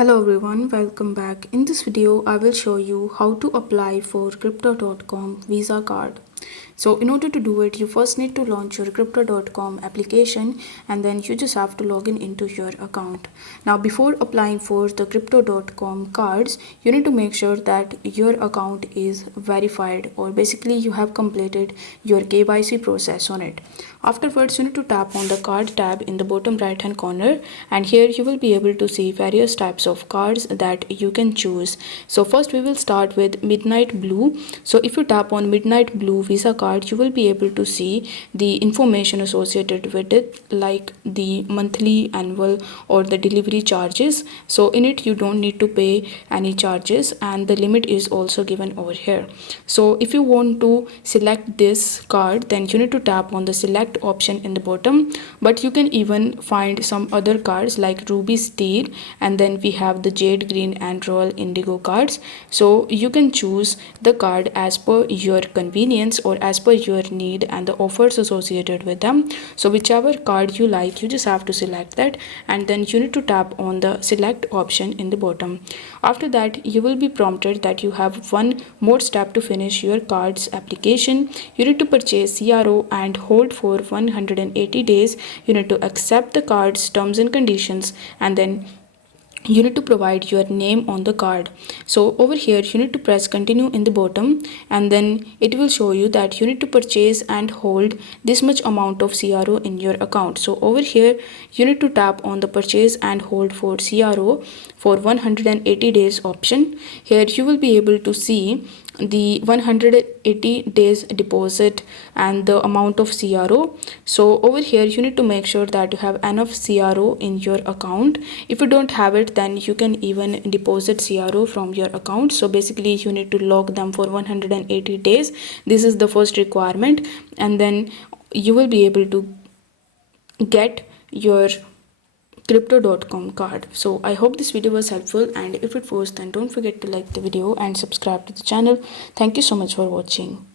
Hello everyone, welcome back. In this video, I will show you how to apply for Crypto.com Visa card. So in order to do it, you first need to launch your Crypto.com application and then you just have to log in into your account. Now before applying for the Crypto.com cards, you need to make sure that your account is verified, or basically you have completed your KYC process on it. Afterwards, you need to tap on the card tab in the bottom right hand corner, and here you will be able to see various types of cards that you can choose. So first we will start with Midnight Blue. So if you tap on Midnight Blue Visa card, you will be able to see the information associated with it, like the monthly, annual, or the delivery charges. So in it you don't need to pay any charges, and the limit is also given over here. So if you want to select this card, then you need to tap on the select option in the bottom, but you can even find some other cards like Ruby Steel, and then we have the Jade Green and Royal Indigo cards. So you can choose the card as per your convenience or as per your need and the offers associated with them. So whichever card you like, you just have to select that, and then you need to tap on the select option in the bottom. After that, you will be prompted that you have one more step to finish your card's application. You need to purchase CRO and hold for 180 days. You need to accept the card's terms and conditions, and then you need to provide your name on the card. So over here you need to press continue in the bottom, and then it will show you that you need to purchase and hold this much amount of CRO in your account. So over here you need to tap on the purchase and hold for CRO for 180 days option. Here you will be able to see the 180 days deposit and the amount of CRO. So over here you need to make sure that you have enough CRO in your account. If you don't have it, then you can even deposit CRO from your account. So basically you need to lock them for 180 days. This is the first requirement, and then you will be able to get your Crypto.com card. So I hope this video was helpful, and if it was, then don't forget to like the video and subscribe to the channel. Thank you so much for watching.